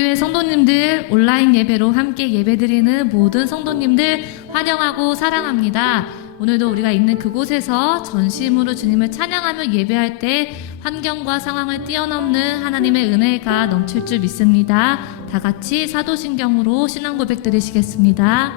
한국교회 성도님들, 온라인 예배로 함께 예배드리는 모든 성도님들 환영하고 사랑합니다. 오늘도 우리가 있는 그곳에서 전심으로 주님을 찬양하며 예배할 때 환경과 상황을 뛰어넘는 하나님의 은혜가 넘칠 줄 믿습니다. 다 같이 사도신경으로 신앙 고백 드리시겠습니다.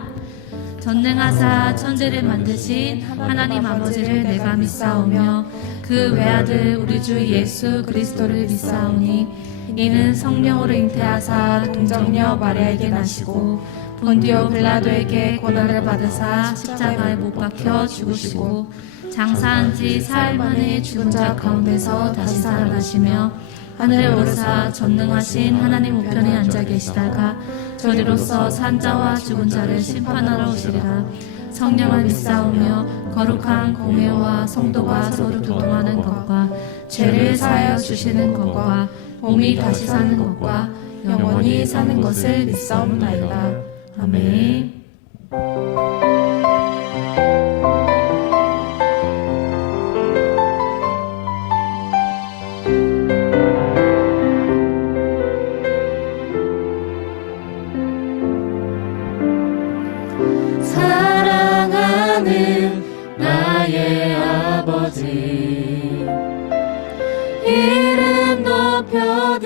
전능하사 천지를 만드신 하나님 아버지를 내가 믿사오며 그 외아들 우리 주 예수 그리스도를 믿사오니 이는 성령으로 잉태하사 동정녀 마리아에게 나시고 본디오 빌라도에게 고난을 받으사 십자가에 못 박혀 죽으시고 장사한 지 사흘 만에 죽은 자 가운데서 다시 살아나시며 하늘에 오르사 전능하신 하나님 우편에 앉아 계시다가 저리로서 산자와 죽은 자를 심판하러 오시리라. 성령을 믿사오며 거룩한 공회와 성도가 서로 교통하는 것과 죄를 사하여 주시는 것과 몸이 다시 사는 것과 영원히 사는 것을 믿사옵나이다. 아멘. 사랑하는 나의 아버지, 이름 높여드립니다.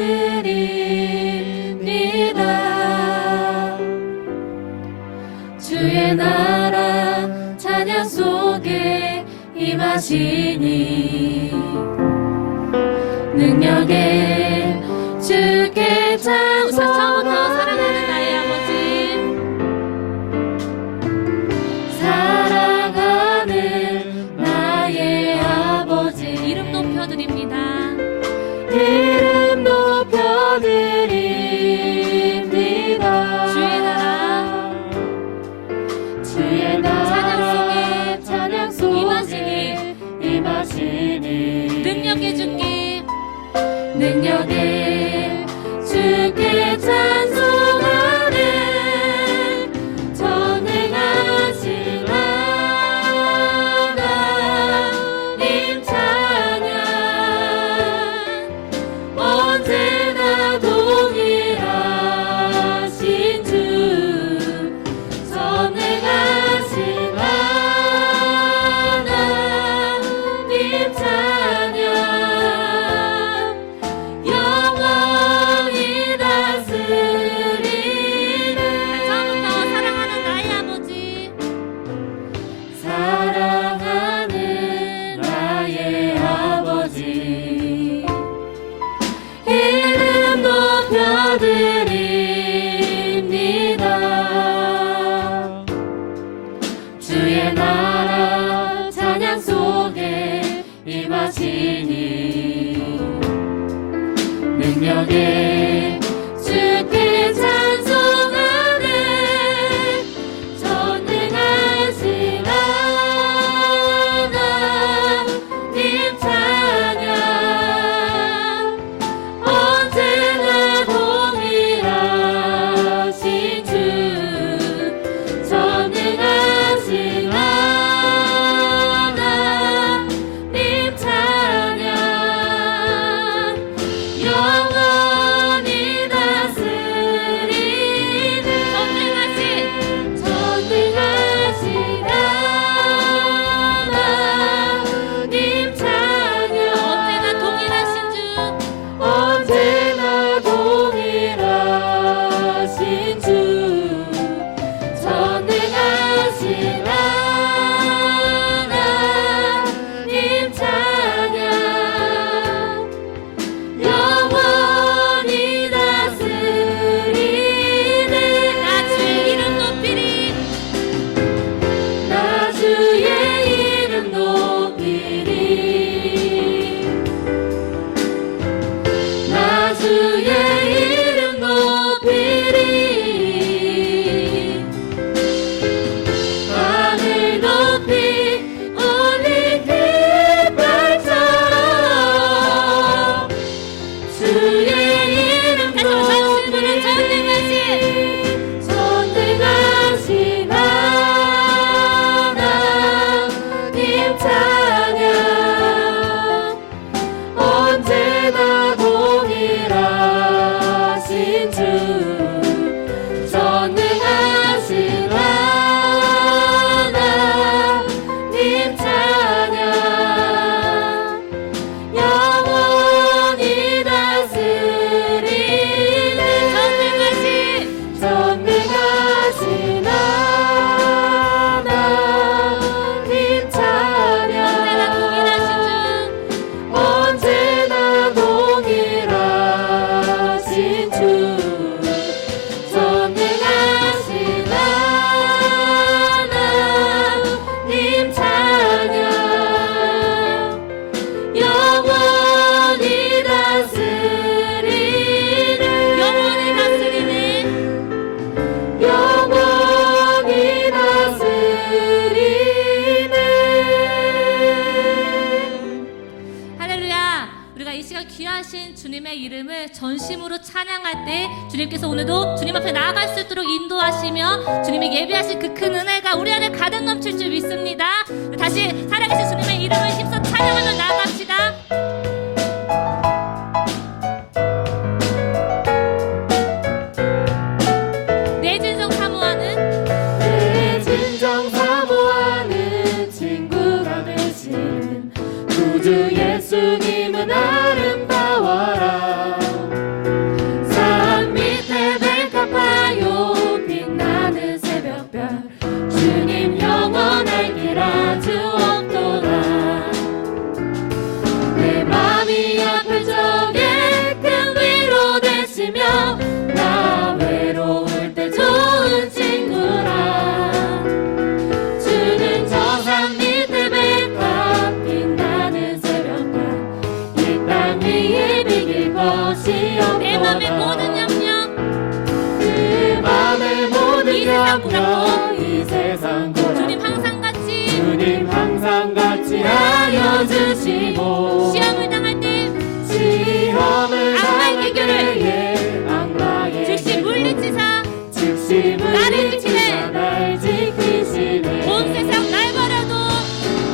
주의 나라 찬양 속에 임하시니 능력에 주께 찬송하며 사랑하는 나의 아버지, 사랑하는 나의 아버지, 이름 높여드립니다. 이름 높여드립니다. 주의 나라 찬양 속에 임하시니 능력의 주께 주께 찬송하는 전능하신 하나님 찬양, 언제나 동일하신 주 전능하신 하나님 찬양, 영원히 다스리는 처음부터 사랑하는 나의 아버지, 사랑하는 나의 아버지, 이름 높여드립니다. 주의 나라 찬양 속에 임하시니 능력에 주께 찬송하는 전능하신 하나님 찬양, 언제나 동일하신 주 전능하신 하나님 찬양, 영원히 다스리는 전능하신 하나님 찬양, 언제나 동일하신 주, 언제나 동일하신 주 전능하신 하나님 찬양, 영원히 다스리는 나 주의 이름 높이리. 나 주의 이름 높이리. 나 주의 이름 높이리. 하늘 높이 올린 깃발처럼 주의 이름 높이리. 전능하신 하나님 찬양, 언제나 동일하신 주 전심으로 찬양할 때 주님께서 오늘도 주님 앞에 나아갈 수 있도록 인도하시며 주님이 예배하신 그 큰 은혜가 우리 안에 가득 넘칠 줄 믿습니다. 다시 살아계신 주님의 이름을 힘써 찬양하며 나아갑시다. 내 진정 사모하는 친구가 되신 구주 예수님은 아름다워라. 산 밑에 백합화요 빛나는 새벽별 주님 영원할 길 아주 없도다. 내 맘이 아플 적에 큰 위로 되시며 나 외로울 때 좋은 친구라. 주는 저 산 밑에 백합 빛나는 새벽별 이 땅 위에 비길 것이 없도다. 내 맘의 모든 염려 그 맘의 모든 이 세상 염려 이 세상 고라 주님 항상 같이 주님 항상 같이 하여 주시고 시험을 당할 때 시험을 악마의 당할 계교를 때에 악마의 즉시 물리치사 즉시 나를 물리치사 지키네. 날 지키시네. 온 세상 날 버려도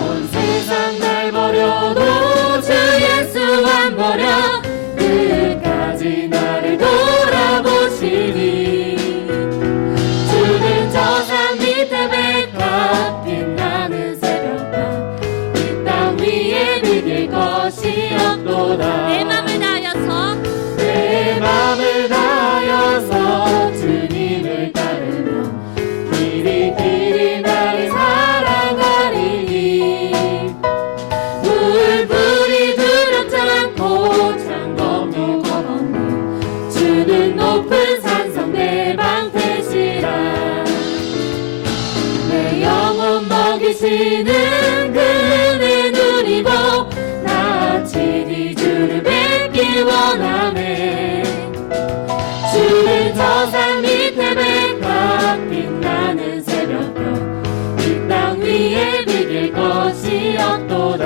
온 세상 날 버려도 주 예수 안 버려 끝까지 나를 돌아보시니. 주는 저 산 밑에 백합 빛나는 새벽별 이 땅 위에 비길 것이 없도다. 내 맘을 다하여서 내 맘을 다하여서 주님을 따르며 길이 나를 사랑하리니. 물불이 두렵지 않고 창검도 겁없는 주는 높은 산성 내 방패시라. 내 영혼 먹이시는 그 은혜 누리고 나치 주를 뵙기 원하네. 주는 저 산 밑에 백합 빛나는 새벽별 이 땅 위에 비길 것이 없도다.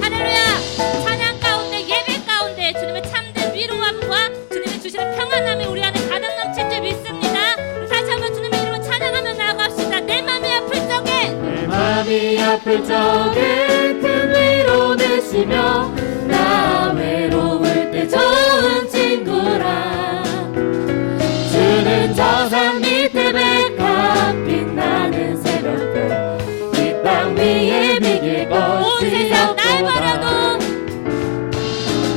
할렐루야. 찬양 가운데 예배 가운데 주님의 참된 위로함과 주님이 주시는 평안함이 우리 안에 가득 넘칠 줄 믿습니다. 우리 다시 한번 주님의 이름을 찬양하며 나아갑시다. 내 맘이 아플 적에 내 맘이 아플 적에 큰 위로 되시며 나 외로울 때 좋은 친구라. 주는 저 산 밑에 백합 빛나는 새벽별 이 땅 위에 비길 온 것이 세상 날 없도다. 버려도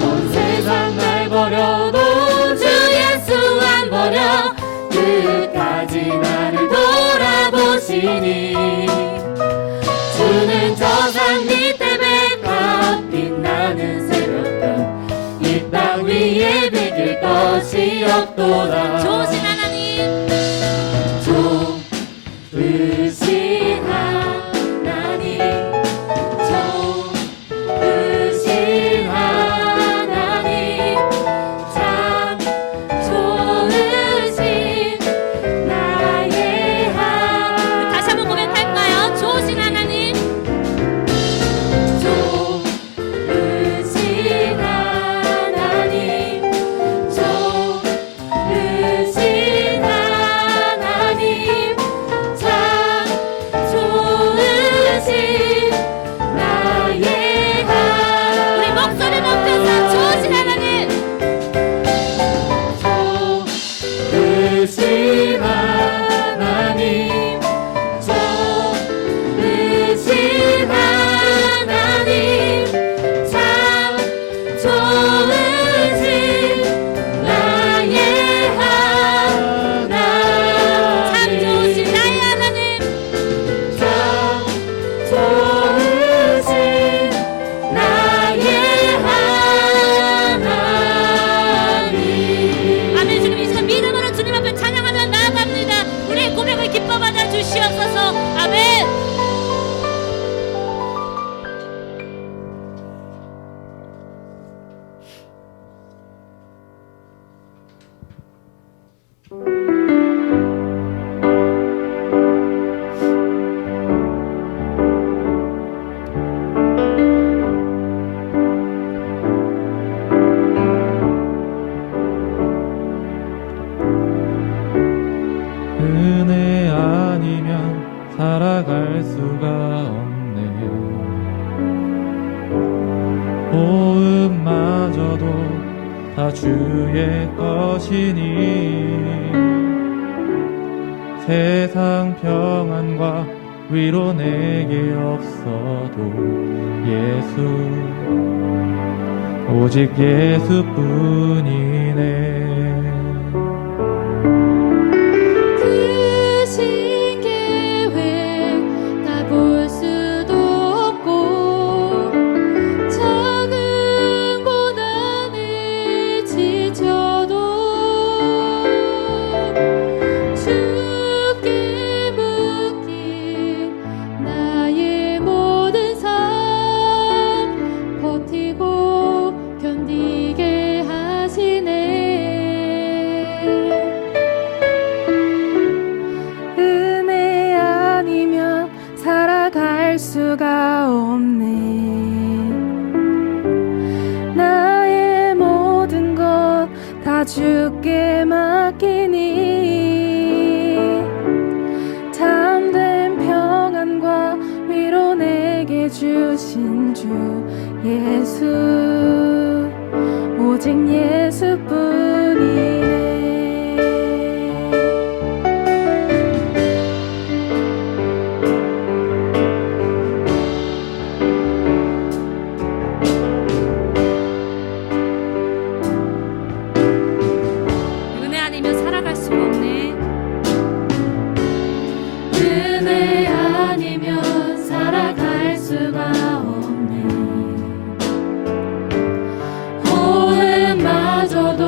온 세상 날 버려도 주 예수 안 버려 끝까지 나를 돌아보시니. 주는 저 산 밑에 백합 빛나는 새벽별 이 땅 위에 비길 것이 없도다. 좋으신 하나님 좋으신 하나님 좋으신 하나님 참 좋으신 나의 하나님. 다시 한번 고백할까요? 좋으신 하나님 좋으신 하나님 좋으신 주의 것이니 세상 평안과 위로 내게 없어도 예수 오직 예수뿐이네. 크신 계획 다 볼 수도 없고 작은 고난에 지쳐도 주께 묶인 나의 모든 삶 버티고 견디게 하시네. 은혜 아니면 살아갈 수가 없네. 나의 모든 것 다 주께 맡기니 참된 평안과 위로 내게 주신 주 예수 오직 예수뿐이네. 은혜 아니면 살아갈 수가 없네. 은혜 아니면 살아갈 수가 없네. 호흡마저도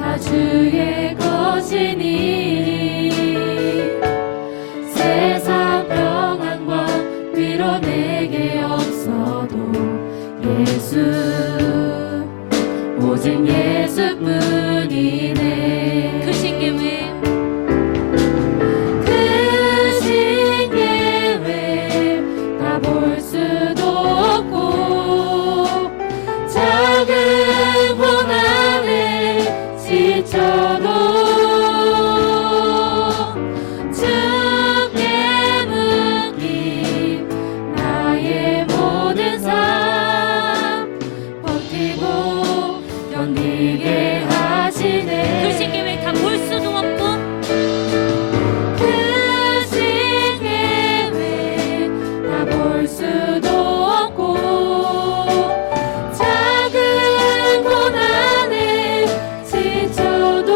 다 주의 것이니 세상 평안과 위로 내게 없어도 예수 오직 예수뿐이네. 크신 계획 크신 계획 다 볼 수도 없고 작은 고난에 지쳐도 주께 묶인 나의 모든 삶 버티고 견디게 하시네. 크신 계획 다 볼 수도 없고 크신 계획 다 볼 수도 없고 작은 고난에 지쳐도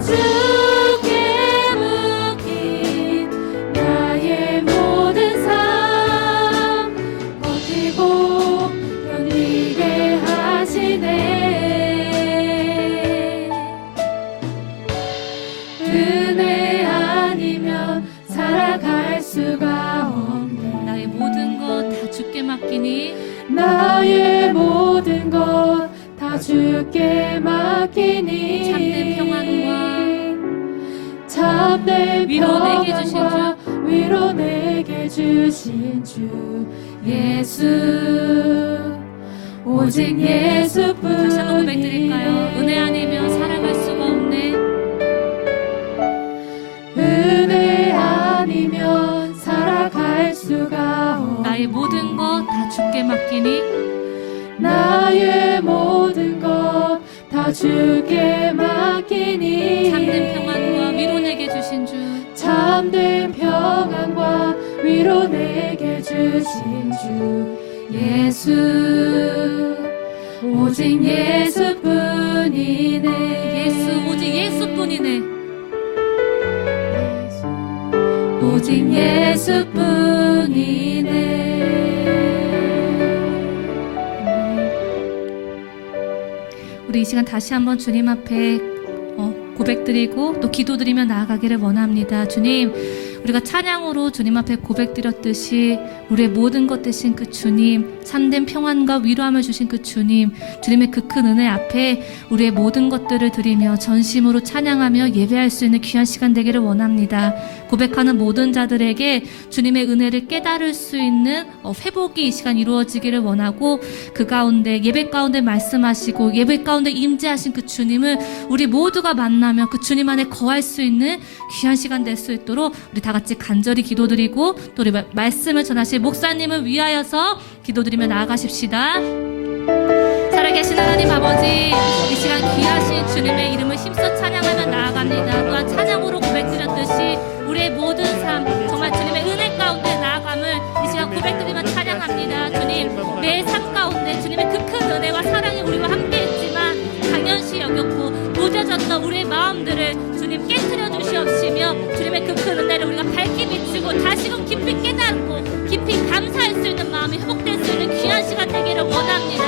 주께 묶인 나의 모든 삶 버티고 견디게 하시네. 은혜 아니면 살아갈 수가 없네. 나의 모든 것 다 주께 맡기니 나의 모든 것 다 주께 맡기니 참된 평안과 참된 위로 내게 주신 평안과 위로 내게 주신 주 예수 오직 예수뿐. 다시 한번 고백드릴까요? 은혜 아니면 살아갈 수가 없네. 은혜 아니면 살아갈 수가 없네. 나의 모든 것 다 주께 맡기니 나의 모든 것 다 주께 맡기니 참된 평안과 위로 내게 주신 주 참된 평안과 위로 내게 주신 주 예수 오직 예수뿐이네. 예수 오직 예수뿐이네. 오직 예수뿐이네. 우리 이 시간 다시 한번 주님 앞에 고백드리고 또 기도드리며 나아가기를 원합니다. 주님, 우리가 찬양으로 주님 앞에 고백드렸듯이 우리의 모든 것 되신 그 주님, 참된 평안과 위로함을 주신 그 주님, 주님의 그 큰 은혜 앞에 우리의 모든 것들을 드리며 전심으로 찬양하며 예배할 수 있는 귀한 시간 되기를 원합니다. 고백하는 모든 자들에게 주님의 은혜를 깨달을 수 있는 회복이 이 시간 이루어지기를 원하고, 그 가운데 예배 가운데 말씀하시고 예배 가운데 임재하신 그 주님을 우리 모두가 만나며 그 주님 안에 거할 수 있는 귀한 시간 될 수 있도록 우리 다 같이 간절히 기도드리고 또 우리 말씀을 전하실 목사님을 위하여서 기도드리며 나아가십시다. 살아계신 하나님 아버지, 이 시간 귀하신 주님의 이름을 힘써 찬양하며 나아갑니다. 또한 찬양으로 고백드렸듯이 우리의 모든 삶, 정말 주님의 은혜 가운데 나아감을 이 시간 고백드리며 찬양합니다. 주님, 내 삶 가운데 주님의 그 큰 은혜와 사랑이 우리와 함께 있지만 당연시 여겼고 무뎌졌던 우리의 마음들을 주님 깨트려 주시옵시며, 주님의 그 큰 은혜를 우리가 밝게 비추고 다시금 깊이 깨닫고 깊이 감사할 수 있는 마음이 회복될 수 있는 귀한 시간 되기를 원합니다.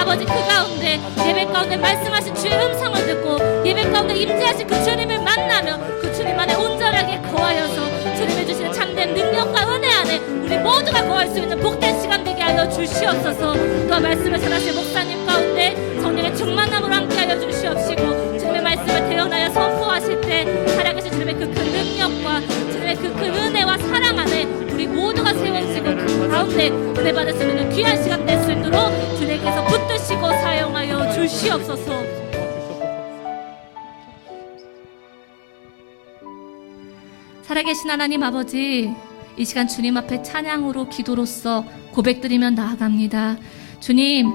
아버지, 그 가운데 예배 가운데 말씀하신 주의 음성을 듣고 예배 가운데 임재하신 그 주님을 만나며 그 주님 안에 온전하게 거하여서 주님의 주시는 참된 능력과 은혜 안에 우리 모두가 거할 수 있는 복된 시간 되게 하여 주시옵소서. 또 말씀을 전하신 목사님 가운데 성령의 충만함으로 함께하여 주시옵시고, 주님의 말씀을 대언하여 선포하실 때 살아계신 주님의 그 큰 능력과 주님의 그 큰 은혜와 사랑 안에 우리 모두가 세워지고 그 가운데 은혜 받을 수 있는 귀한 시간 될 수 있도록 주님께서 붙드시고 사용하여 주시옵소서. 살아계신 하나님 아버지, 이 시간 주님 앞에 찬양으로 기도로서 고백드리며 나아갑니다. 주님,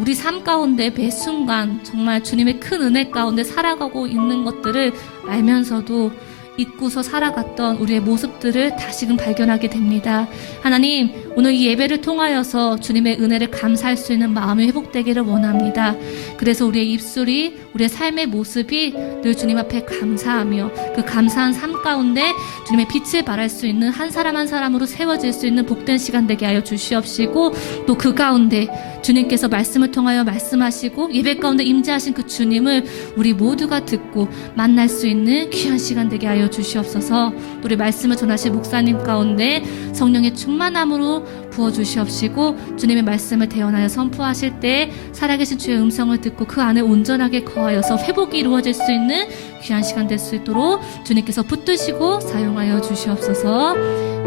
우리 삶 가운데 매 순간 정말 주님의 큰 은혜 가운데 살아가고 있는 것들을 알면서도 잊고서 살아갔던 우리의 모습들을 다시금 발견하게 됩니다. 하나님, 오늘 이 예배를 통하여서 주님의 은혜를 감사할 수 있는 마음이 회복되기를 원합니다. 그래서 우리의 입술이, 우리의 삶의 모습이 늘 주님 앞에 감사하며 그 감사한 삶 가운데 주님의 빛을 발할 수 있는 한 사람 한 사람으로 세워질 수 있는 복된 시간 되게 하여 주시옵시고, 또 그 가운데 주님께서 말씀을 통하여 말씀하시고 예배 가운데 임재하신 그 주님을 우리 모두가 듣고 만날 수 있는 귀한 시간 되게 하여 주시옵소서. 우리 말씀을 전하실 목사님 가운데 성령의 충만함으로 부어주시옵시고, 주님의 말씀을 대언하여 선포하실 때 살아계신 주의 음성을 듣고 그 안에 온전하게 거하여서 회복이 이루어질 수 있는 귀한 시간 될 수 있도록 주님께서 붙드시고 사용하여 주시옵소서.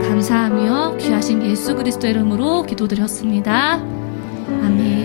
감사하며 귀하신 예수 그리스도의 이름으로 기도드렸습니다. 아멘.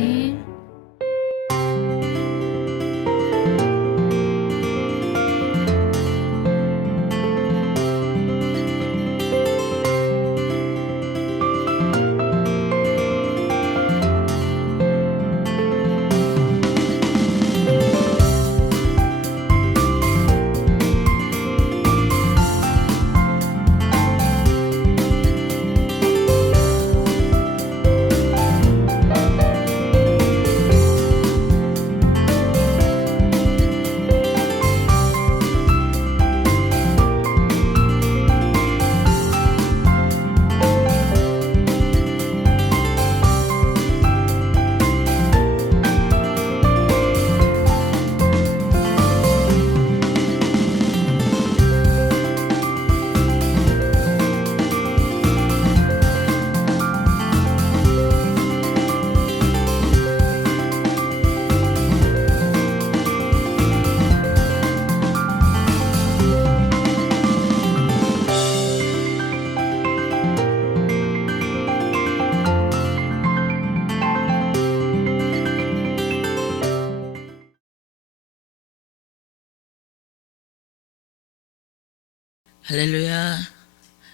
할렐루야.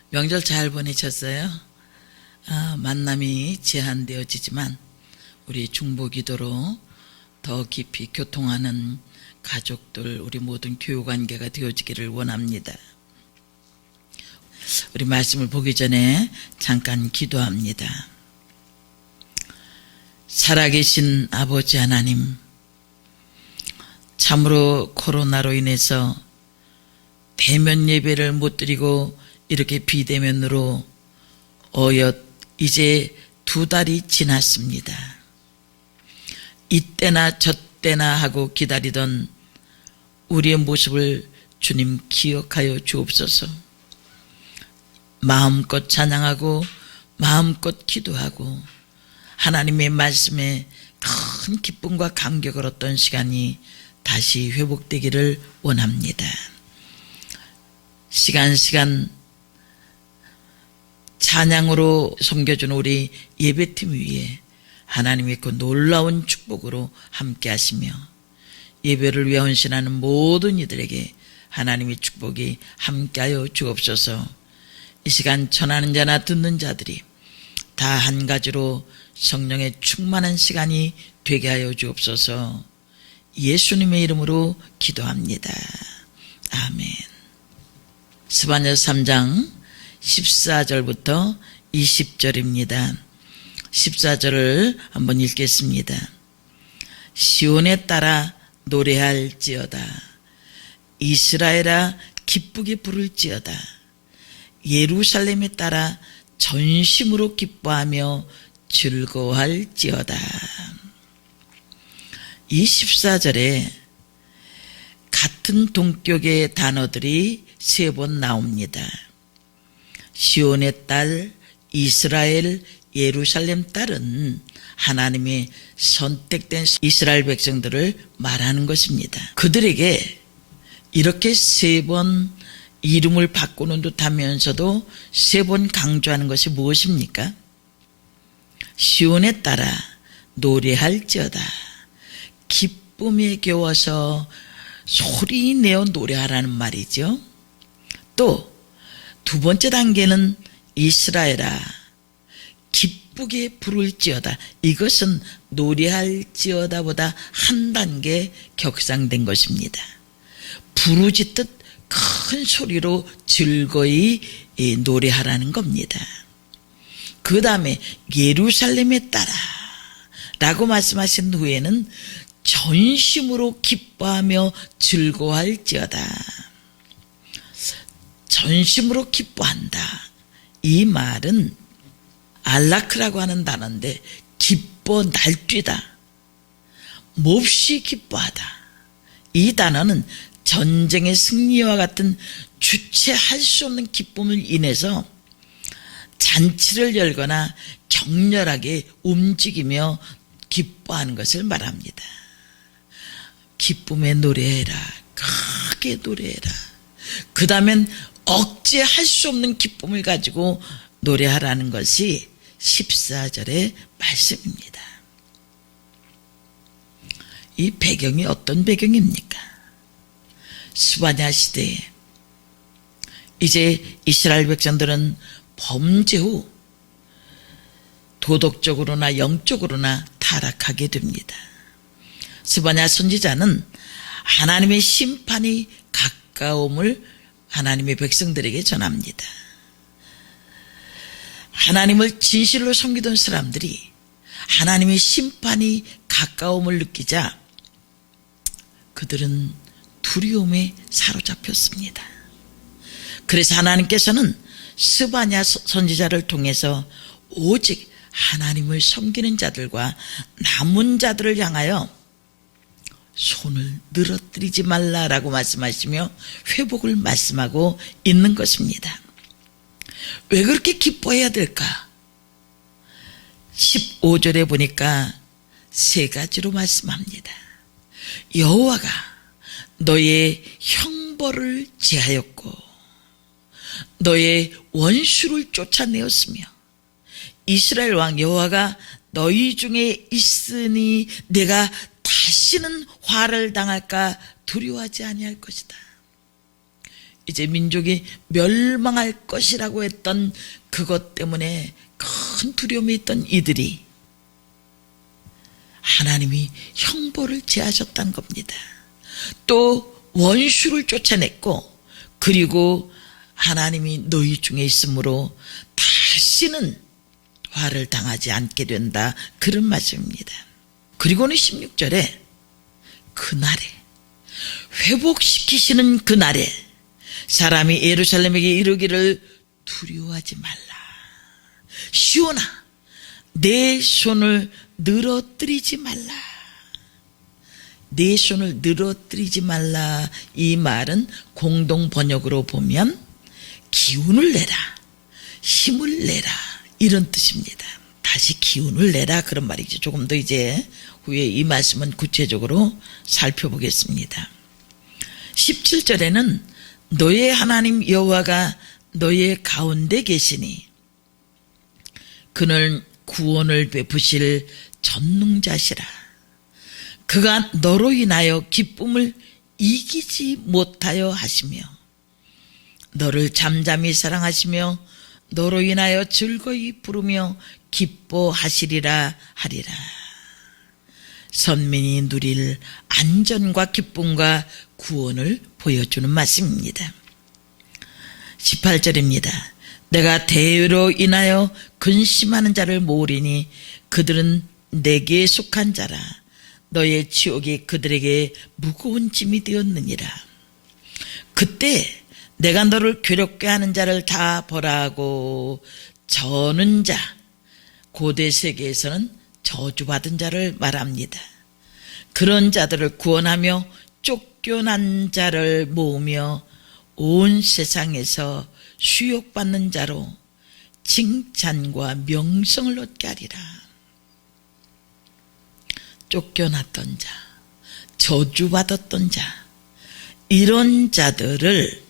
명절 잘 보내셨어요? 만남이 제한되어지지만 우리 중보기도로 더 깊이 교통하는 가족들, 우리 모든 교우관계가 되어지기를 원합니다. 우리 말씀을 보기 전에 잠깐 기도합니다. 살아계신 아버지 하나님, 참으로 코로나로 인해서 대면 예배를 못 드리고 이렇게 비대면으로 어엿 이제 2달이 지났습니다. 이때나 저때나 하고 기다리던 우리의 모습을 주님 기억하여 주옵소서. 마음껏 찬양하고 마음껏 기도하고 하나님의 말씀에 큰 기쁨과 감격을 얻던 시간이 다시 회복되기를 원합니다. 시간 찬양으로 섬겨준 우리 예배팀 위에 하나님의 그 놀라운 축복으로 함께 하시며 예배를 위해 헌신하는 모든 이들에게 하나님의 축복이 함께하여 주옵소서. 이 시간 전하는 자나 듣는 자들이 다 한 가지로 성령의 충만한 시간이 되게 하여 주옵소서. 예수님의 이름으로 기도합니다. 아멘. 스바냐서 3장 14절부터 20절입니다. 14절을 한번 읽겠습니다. 시온에 따라 노래할지어다. 이스라엘아 기쁘게 부를지어다. 예루살렘에 따라 전심으로 기뻐하며 즐거워할지어다. 이 14절에 같은 동격의 단어들이 3번 나옵니다. 시온의 딸, 이스라엘, 예루살렘 딸은 하나님의 선택된 이스라엘 백성들을 말하는 것입니다. 그들에게 이렇게 3번 이름을 바꾸는 듯 하면서도 3번 강조하는 것이 무엇입니까? 시온에 따라 노래할지어다. 기쁨에 겨워서 소리내어 노래하라는 말이죠. 또 두 번째 단계는 이스라엘아 기쁘게 부를지어다. 이것은 노래할지어다보다 한 단계 격상된 것입니다. 부르짖듯 큰 소리로 즐거이 노래하라는 겁니다. 그 다음에 예루살렘에 따라 라고 말씀하신 후에는 전심으로 기뻐하며 즐거워할지어다. 전심으로 기뻐한다. 이 말은 알라크라고 하는 단어인데 기뻐 날뛰다. 몹시 기뻐하다. 이 단어는 전쟁의 승리와 같은 주체할 수 없는 기쁨을 인해서 잔치를 열거나 격렬하게 움직이며 기뻐하는 것을 말합니다. 기쁨에 노래해라. 크게 노래해라. 그 다음엔 억제할 수 없는 기쁨을 가지고 노래하라는 것이 14절의 말씀입니다. 이 배경이 어떤 배경입니까? 스바냐 시대에 이제 이스라엘 백성들은 범죄 후 도덕적으로나 영적으로나 타락하게 됩니다. 스바냐 선지자는 하나님의 심판이 가까움을 하나님의 백성들에게 전합니다. 하나님을 진실로 섬기던 사람들이 하나님의 심판이 가까움을 느끼자 그들은 두려움에 사로잡혔습니다. 그래서 하나님께서는 스바냐 선지자를 통해서 오직 하나님을 섬기는 자들과 남은 자들을 향하여 손을 늘어뜨리지 말라라고 말씀하시며 회복을 말씀하고 있는 것입니다. 왜 그렇게 기뻐해야 될까? 15절에 보니까 3가지로 말씀합니다. 여호와가 너의 형벌을 제하였고 너의 원수를 쫓아내었으며 이스라엘 왕 여호와가 너희 중에 있으니 내가 다시는 화를 당할까 두려워하지 아니할 것이다. 이제 민족이 멸망할 것이라고 했던 그것 때문에 큰 두려움이 있던 이들이 하나님이 형벌을 제하셨다는 겁니다. 또 원수를 쫓아냈고 그리고 하나님이 너희 중에 있으므로 다시는 화를 당하지 않게 된다. 그런 말씀입니다. 그리고는 16절에 그날에 회복시키시는 그날에 사람이 예루살렘에게 이르기를 두려워하지 말라. 시온아 내 손을 늘어뜨리지 말라. 내 손을 늘어뜨리지 말라. 이 말은 공동 번역으로 보면 기운을 내라, 힘을 내라 이런 뜻입니다. 다시 기운을 내라 그런 말이죠. 조금 더 이제 후에 이 말씀은 구체적으로 살펴보겠습니다. 17절에는 너의 하나님 여호와가 너의 가운데 계시니 그는 구원을 베푸실 전능자시라. 그가 너로 인하여 기쁨을 이기지 못하여 하시며 너를 잠잠히 사랑하시며 너로 인하여 즐거이 부르며 기뻐하시리라 하리라. 선민이 누릴 안전과 기쁨과 구원을 보여주는 말씀입니다. 18절입니다. 내가 대의로 인하여 근심하는 자를 모으리니 그들은 내게 속한 자라. 너의 지옥이 그들에게 무거운 짐이 되었느니라. 그때 내가 너를 괴롭게 하는 자를 다 벌하고 저는 자, 고대 세계에서는 저주받은 자를 말합니다. 그런 자들을 구원하며 쫓겨난 자를 모으며 온 세상에서 수욕받는 자로 칭찬과 명성을 얻게 하리라. 쫓겨났던 자, 저주받았던 자, 이런 자들을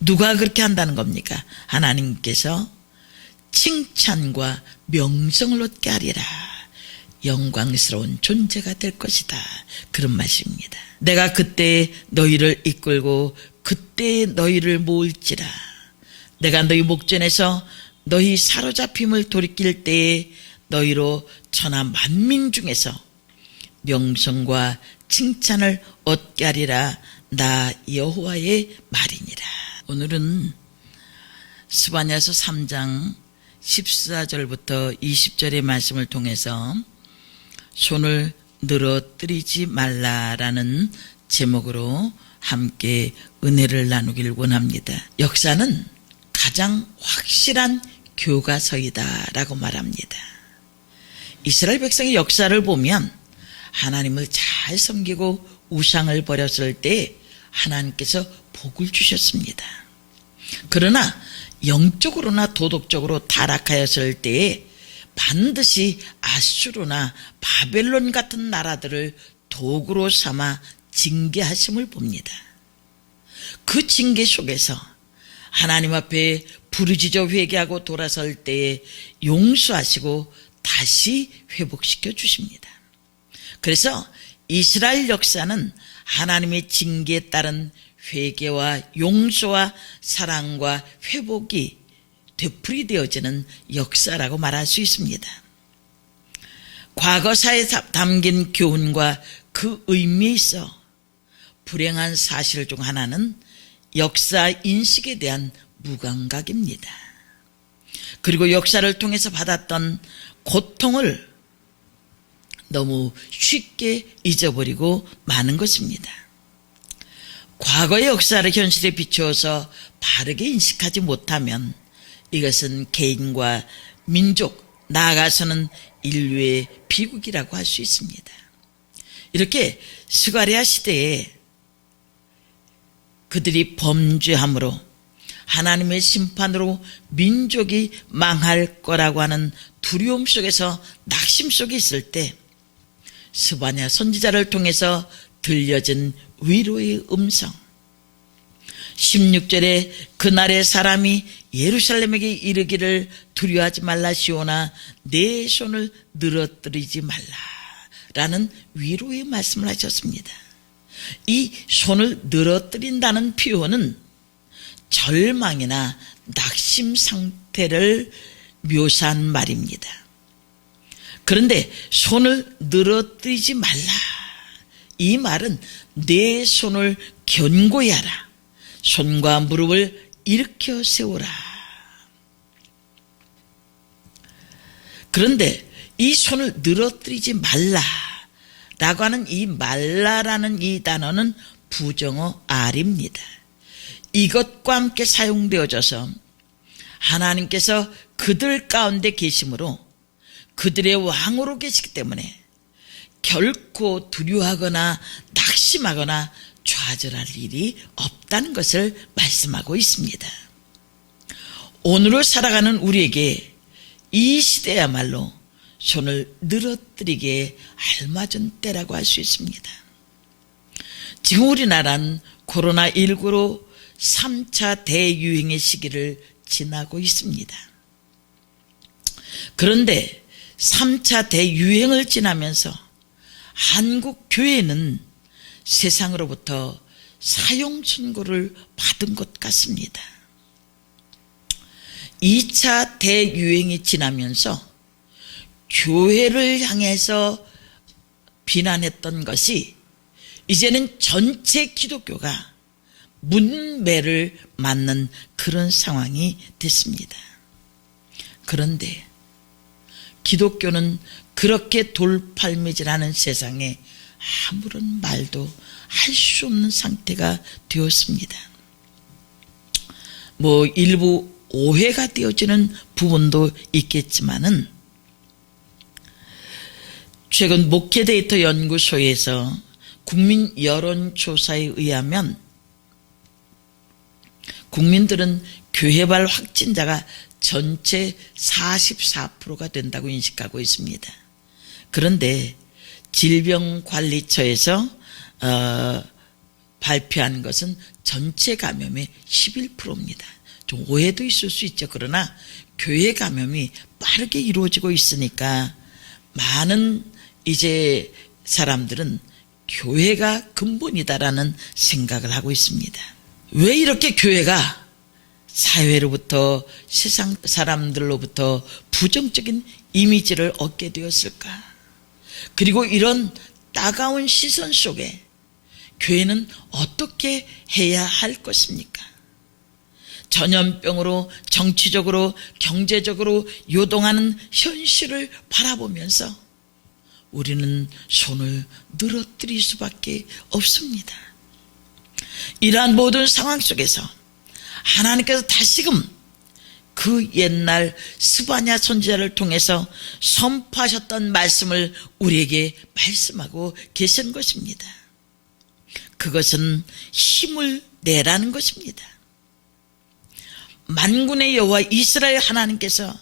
누가 그렇게 한다는 겁니까? 하나님께서 칭찬과 명성을 얻게 하리라. 영광스러운 존재가 될 것이다. 그런 말씀입니다. 내가 그때 너희를 이끌고 그때 너희를 모을지라. 내가 너희 목전에서 너희 사로잡힘을 돌이킬 때에 너희로 천하 만민 중에서 명성과 칭찬을 얻게 하리라. 나 여호와의 말이니라. 오늘은 스바냐서 3장 14절부터 20절의 말씀을 통해서 손을 늘어뜨리지 말라라는 제목으로 함께 은혜를 나누길 원합니다. 역사는 가장 확실한 교과서이다라고 말합니다. 이스라엘 백성의 역사를 보면 하나님을 잘 섬기고 우상을 버렸을 때 하나님께서 복을 주셨습니다. 그러나 영적으로나 도덕적으로 타락하였을 때에 반드시 아수르나 바벨론 같은 나라들을 도구로 삼아 징계하심을 봅니다. 그 징계 속에서 하나님 앞에 부르짖어 회개하고 돌아설 때에 용서하시고 다시 회복시켜 주십니다. 그래서 이스라엘 역사는 하나님의 징계에 따른 회개와 용서와 사랑과 회복이 되풀이되어지는 역사라고 말할 수 있습니다. 과거사에 담긴 교훈과 그 의미에 있어 불행한 사실 중 하나는 역사 인식에 대한 무감각입니다. 그리고 역사를 통해서 받았던 고통을 너무 쉽게 잊어버리고 마는 것입니다. 과거의 역사를 현실에 비추어서 바르게 인식하지 못하면 이것은 개인과 민족, 나아가서는 인류의 비극이라고 할 수 있습니다. 이렇게 스가랴 시대에 그들이 범죄함으로 하나님의 심판으로 민족이 망할 거라고 하는 두려움 속에서 낙심 속에 있을 때 스바냐 선지자를 통해서 들려진 위로의 음성, 16절에 그날의 사람이 예루살렘에게 이르기를 두려워하지 말라 시온아 내 손을 늘어뜨리지 말라라는 위로의 말씀을 하셨습니다. 이 손을 늘어뜨린다는 표현은 절망이나 낙심 상태를 묘사한 말입니다. 그런데 손을 늘어뜨리지 말라, 이 말은 내 손을 견고히 하라, 손과 무릎을 일으켜 세우라. 그런데 이 손을 늘어뜨리지 말라라고 하는 이 말라라는 이 단어는 부정어 알입니다. 이것과 함께 사용되어져서 하나님께서 그들 가운데 계심으로 그들의 왕으로 계시기 때문에 결코 두려워하거나 낙심하거나 좌절할 일이 없다는 것을 말씀하고 있습니다. 오늘을 살아가는 우리에게 이 시대야말로 손을 늘어뜨리기에 알맞은 때라고 할 수 있습니다. 지금 우리나라는 코로나19로 3차 대유행의 시기를 지나고 있습니다. 그런데 3차 대유행을 지나면서 한국 교회는 세상으로부터 사형 선고를 받은 것 같습니다. 2차 대유행이 지나면서 교회를 향해서 비난했던 것이 이제는 전체 기독교가 문매를 맞는 그런 상황이 됐습니다. 그런데 기독교는 그렇게 돌팔매질하는 세상에 아무런 말도 할 수 없는 상태가 되었습니다. 일부 오해가 되어지는 부분도 있겠지만은 최근 목회데이터 연구소에서 국민 여론조사에 의하면 국민들은 교회발 확진자가 전체 44%가 된다고 인식하고 있습니다. 그런데 질병관리처에서 발표한 것은 전체 감염의 11%입니다. 좀 오해도 있을 수 있죠. 그러나 교회 감염이 빠르게 이루어지고 있으니까 많은 이제 사람들은 교회가 근본이다라는 생각을 하고 있습니다. 왜 이렇게 교회가 사회로부터 세상 사람들로부터 부정적인 이미지를 얻게 되었을까? 그리고 이런 따가운 시선 속에 교회는 어떻게 해야 할 것입니까? 전염병으로 정치적으로 경제적으로 요동하는 현실을 바라보면서 우리는 손을 늘어뜨릴 수밖에 없습니다. 이러한 모든 상황 속에서 하나님께서 다시금 그 옛날 스바냐 선지자를 통해서 선포하셨던 말씀을 우리에게 말씀하고 계신 것입니다. 그것은 힘을 내라는 것입니다. 만군의 여호와 이스라엘 하나님께서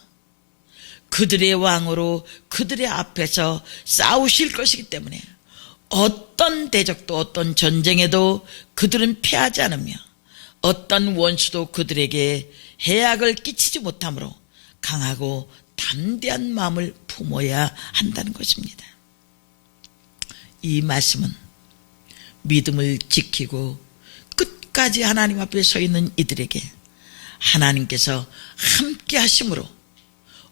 그들의 왕으로 그들의 앞에서 싸우실 것이기 때문에 어떤 대적도 어떤 전쟁에도 그들은 패하지 않으며 어떤 원수도 그들에게 해악을 끼치지 못하므로 강하고 담대한 마음을 품어야 한다는 것입니다. 이 말씀은 믿음을 지키고 끝까지 하나님 앞에 서 있는 이들에게 하나님께서 함께 하심으로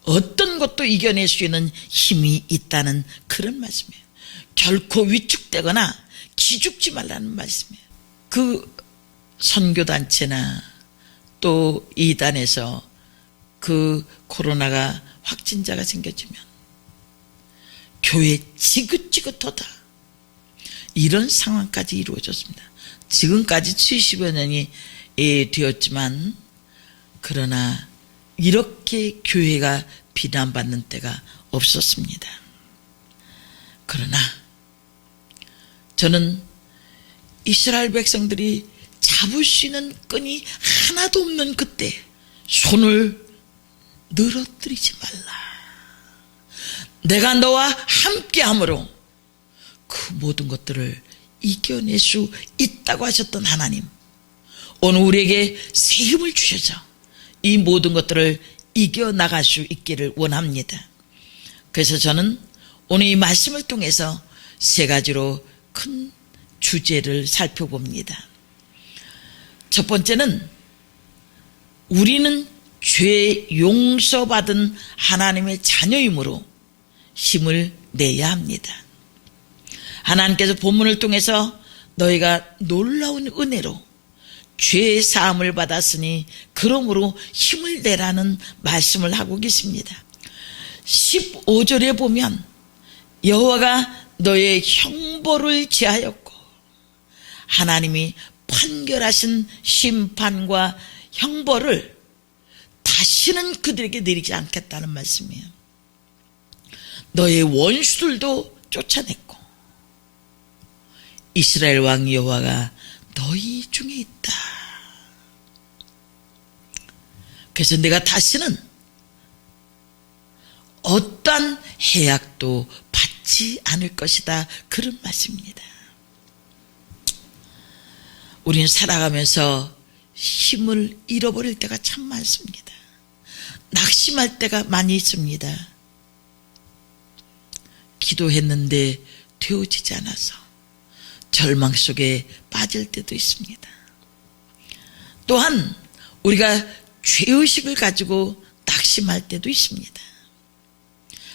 어떤 것도 이겨낼 수 있는 힘이 있다는 그런 말씀이에요. 결코 위축되거나 기죽지 말라는 말씀이에요. 그 선교단체나 또 이단에서 그 코로나가 확진자가 생겨지면 교회 지긋지긋하다 이런 상황까지 이루어졌습니다. 지금까지 70여 년이 되었지만 그러나 이렇게 교회가 비난받는 때가 없었습니다. 그러나 저는 이스라엘 백성들이 잡을 수 있는 끈이 하나도 없는 그때 손을 늘어뜨리지 말라. 내가 너와 함께함으로 그 모든 것들을 이겨낼 수 있다고 하셨던 하나님, 오늘 우리에게 새 힘을 주셔서 이 모든 것들을 이겨나갈 수 있기를 원합니다. 그래서 저는 오늘 이 말씀을 통해서 세 가지로 큰 주제를 살펴봅니다. 첫 번째는 우리는 죄 용서받은 하나님의 자녀이므로 힘을 내야 합니다. 하나님께서 본문을 통해서 너희가 놀라운 은혜로 죄 사함을 받았으니 그러므로 힘을 내라는 말씀을 하고 계십니다. 15절에 보면 여호와가 너의 형벌을 제하였고 하나님이 판결하신 심판과 형벌을 다시는 그들에게 내리지 않겠다는 말씀이에요. 너의 원수들도 쫓아냈고 이스라엘 왕 여호와가 너희 중에 있다. 그래서 내가 다시는 어떠한 해악도 받지 않을 것이다. 그런 말씀입니다. 우리는 살아가면서 힘을 잃어버릴 때가 참 많습니다. 낙심할 때가 많이 있습니다. 기도했는데 되어지지 않아서 절망 속에 빠질 때도 있습니다. 또한 우리가 죄의식을 가지고 낙심할 때도 있습니다.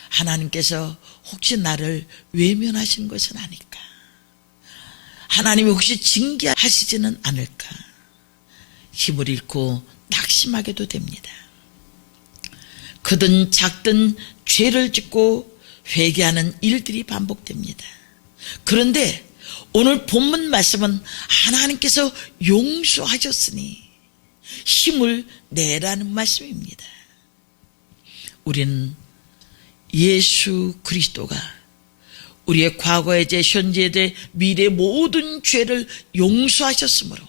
하나님께서 혹시 나를 외면하신 것은 아닐까? 하나님이 혹시 징계하시지는 않을까? 힘을 잃고 낙심하게도 됩니다. 크든 작든 죄를 짓고 회개하는 일들이 반복됩니다. 그런데 오늘 본문 말씀은 하나님께서 용서하셨으니 힘을 내라는 말씀입니다. 우리는 예수 그리스도가 우리의 과거의 죄, 현재의 죄, 미래의 모든 죄를 용서하셨으므로,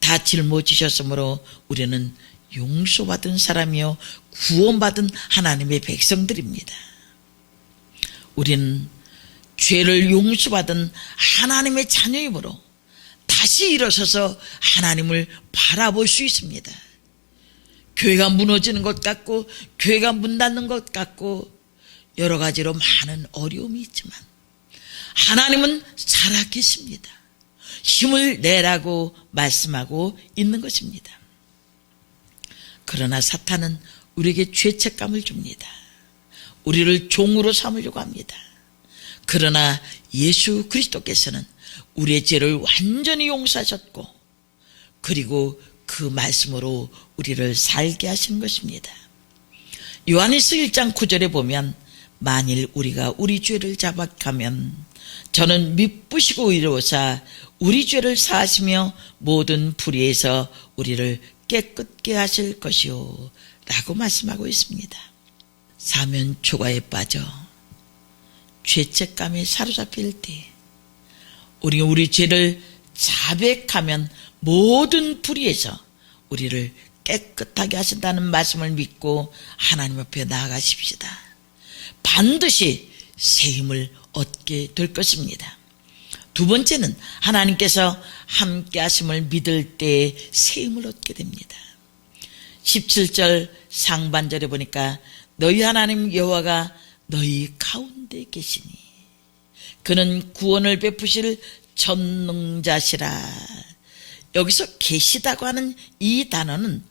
다 짊어지셨으므로 우리는 용서받은 사람이요 구원받은 하나님의 백성들입니다. 우리는 죄를 용서받은 하나님의 자녀이므로 다시 일어서서 하나님을 바라볼 수 있습니다. 교회가 무너지는 것 같고 교회가 문 닫는 것 같고 여러 가지로 많은 어려움이 있지만 하나님은 살아계십니다. 힘을 내라고 말씀하고 있는 것입니다. 그러나 사탄은 우리에게 죄책감을 줍니다. 우리를 종으로 삼으려고 합니다. 그러나 예수 그리스도께서는 우리의 죄를 완전히 용서하셨고 그리고 그 말씀으로 우리를 살게 하신 것입니다. 요한일서 1장 9절에 보면 만일 우리가 우리 죄를 자박하면 저는 미쁘시고 의로우사 우리 죄를 사하시며 모든 불의에서 우리를 깨끗게 하실 것이요 라고 말씀하고 있습니다. 사면 초가에 빠져 죄책감에 사로잡힐 때 우리 죄를 자백하면 모든 불의에서 우리를 깨끗하게 하신다는 말씀을 믿고 하나님 앞에 나아가십시다. 반드시 새 힘을 얻게 될 것입니다. 두 번째는 하나님께서 함께 하심을 믿을 때 새 힘을 얻게 됩니다. 17절 상반절에 보니까 너희 하나님 여호와가 너희 가운데 계시니 그는 구원을 베푸실 전능자시라. 여기서 계시다고 하는 이 단어는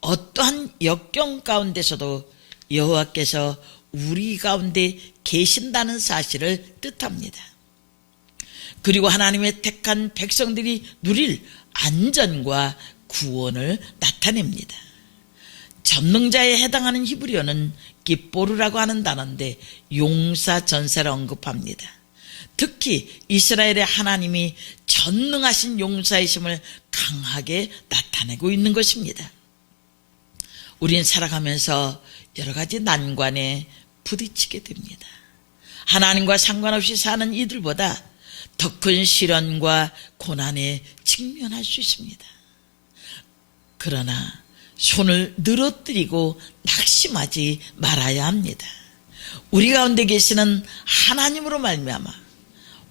어떠한 역경 가운데서도 여호와께서 우리 가운데 계신다는 사실을 뜻합니다. 그리고 하나님의 택한 백성들이 누릴 안전과 구원을 나타냅니다. 전능자에 해당하는 히브리어는 기뽀르라고 하는 단어인데 용사 전사를 언급합니다. 특히 이스라엘의 하나님이 전능하신 용사이심을 강하게 나타내고 있는 것입니다. 우린 살아가면서 여러 가지 난관에 부딪히게 됩니다. 하나님과 상관없이 사는 이들보다 더 큰 시련과 고난에 직면할 수 있습니다. 그러나 손을 늘어뜨리고 낙심하지 말아야 합니다. 우리 가운데 계시는 하나님으로 말미암아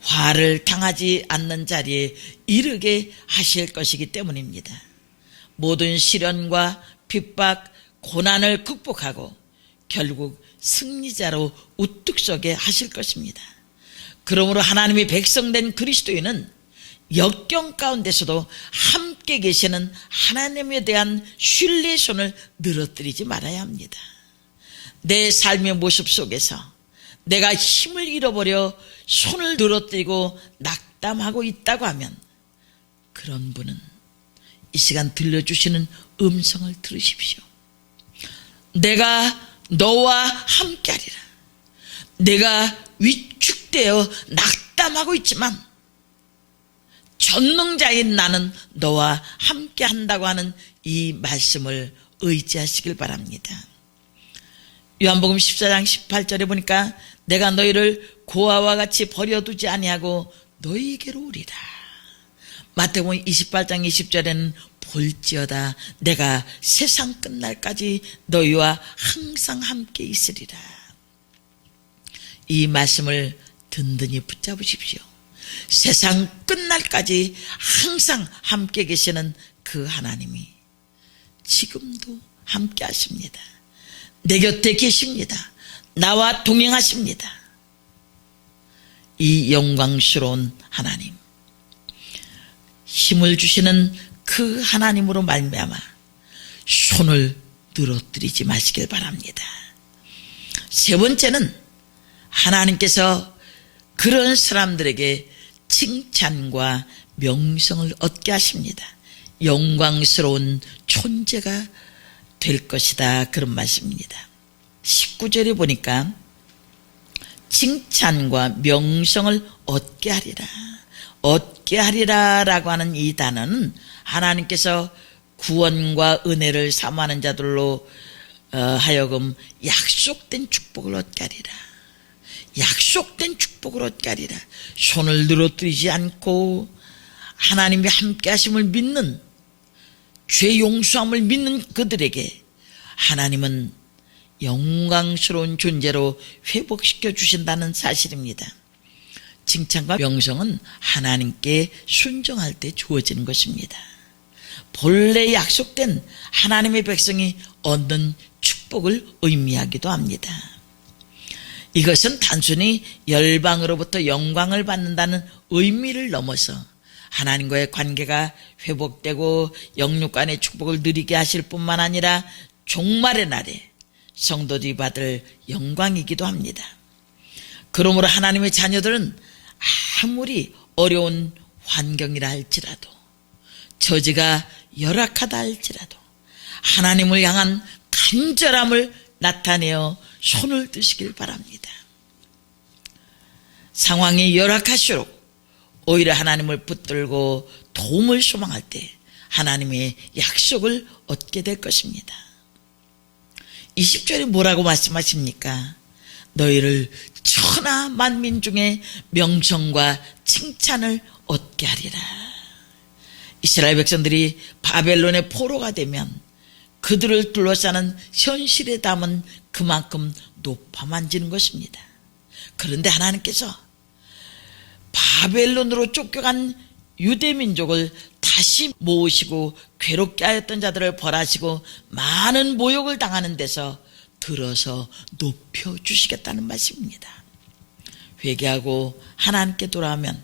화를 당하지 않는 자리에 이르게 하실 것이기 때문입니다. 모든 시련과 핍박, 고난을 극복하고 결국 승리자로 우뚝 서게 하실 것입니다. 그러므로 하나님의 백성된 그리스도인은 역경 가운데서도 함께 계시는 하나님에 대한 신뢰의 손을 늘어뜨리지 말아야 합니다. 내 삶의 모습 속에서 내가 힘을 잃어버려 손을 늘어뜨리고 낙담하고 있다고 하면 그런 분은 이 시간 들려주시는 음성을 들으십시오. 내가 너와 함께하리라. 내가 위축되어 낙담하고 있지만 전능자인 나는 너와 함께한다고 하는 이 말씀을 의지하시길 바랍니다. 요한복음 14장 18절에 보니까 내가 너희를 고아와 같이 버려두지 아니하고 너희에게로 오리라. 마태복음 28장 20절에는 볼지어다 내가 세상 끝날까지 너희와 항상 함께 있으리라. 이 말씀을 든든히 붙잡으십시오. 세상 끝날까지 항상 함께 계시는 그 하나님이 지금도 함께 하십니다. 내 곁에 계십니다. 나와 동행하십니다. 이 영광스러운 하나님, 힘을 주시는 그 하나님으로 말미암아 손을 늘어뜨리지 마시길 바랍니다. 세 번째는 하나님께서 그런 사람들에게 칭찬과 명성을 얻게 하십니다. 영광스러운 존재가 될 것이다, 그런 말씀입니다. 19절에 보니까 칭찬과 명성을 얻게 하리라. 얻게 하리라 라고 하는 이 단어는 하나님께서 구원과 은혜를 사모하는 자들로 하여금 약속된 축복을 얻게 하리라. 약속된 축복을 얻게 하리라. 손을 늘어뜨리지 않고 하나님의 함께 하심을 믿는, 죄 용서함을 믿는 그들에게 하나님은 영광스러운 존재로 회복시켜 주신다는 사실입니다. 칭찬과 명성은 하나님께 순종할 때 주어지는 것입니다. 본래 약속된 하나님의 백성이 얻는 축복을 의미하기도 합니다. 이것은 단순히 열방으로부터 영광을 받는다는 의미를 넘어서 하나님과의 관계가 회복되고 영육간의 축복을 누리게 하실 뿐만 아니라 종말의 날에 성도들이 받을 영광이기도 합니다. 그러므로 하나님의 자녀들은 아무리 어려운 환경이라 할지라도, 처지가 열악하다 할지라도 하나님을 향한 간절함을 나타내어 손을 드시길 바랍니다. 상황이 열악할수록 오히려 하나님을 붙들고 도움을 소망할 때 하나님의 약속을 얻게 될 것입니다. 20절에 뭐라고 말씀하십니까? 너희를 천하 만민 중에 명성과 칭찬을 얻게 하리라. 이스라엘 백성들이 바벨론의 포로가 되면 그들을 둘러싸는 현실의 담은 그만큼 높아만지는 것입니다. 그런데 하나님께서 바벨론으로 쫓겨간 유대민족을 다시 모으시고 괴롭게 하였던 자들을 벌하시고 많은 모욕을 당하는 데서 들어서 높여주시겠다는 말씀입니다. 회개하고 하나님께 돌아오면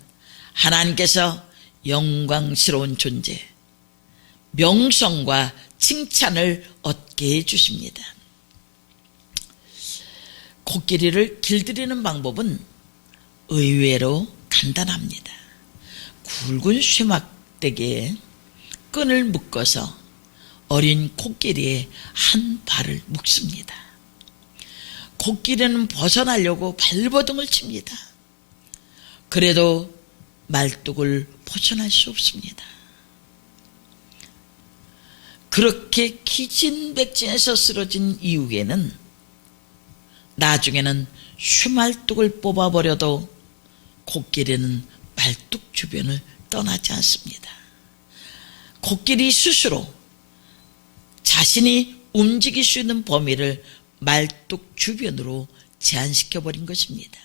하나님께서 영광스러운 존재, 명성과 칭찬을 얻게 해주십니다. 코끼리를 길들이는 방법은 의외로 간단합니다. 굵은 쇠막대기에 끈을 묶어서 어린 코끼리의 한 발을 묶습니다. 코끼리는 벗어나려고 발버둥을 칩니다. 그래도 말뚝을 벗어날 수 없습니다. 그렇게 기진백진해서 쓰러진 이후에는 나중에는 쇠말뚝을 뽑아버려도 코끼리는 말뚝 주변을 떠나지 않습니다. 코끼리 스스로 자신이 움직일 수 있는 범위를 말뚝 주변으로 제한시켜버린 것입니다.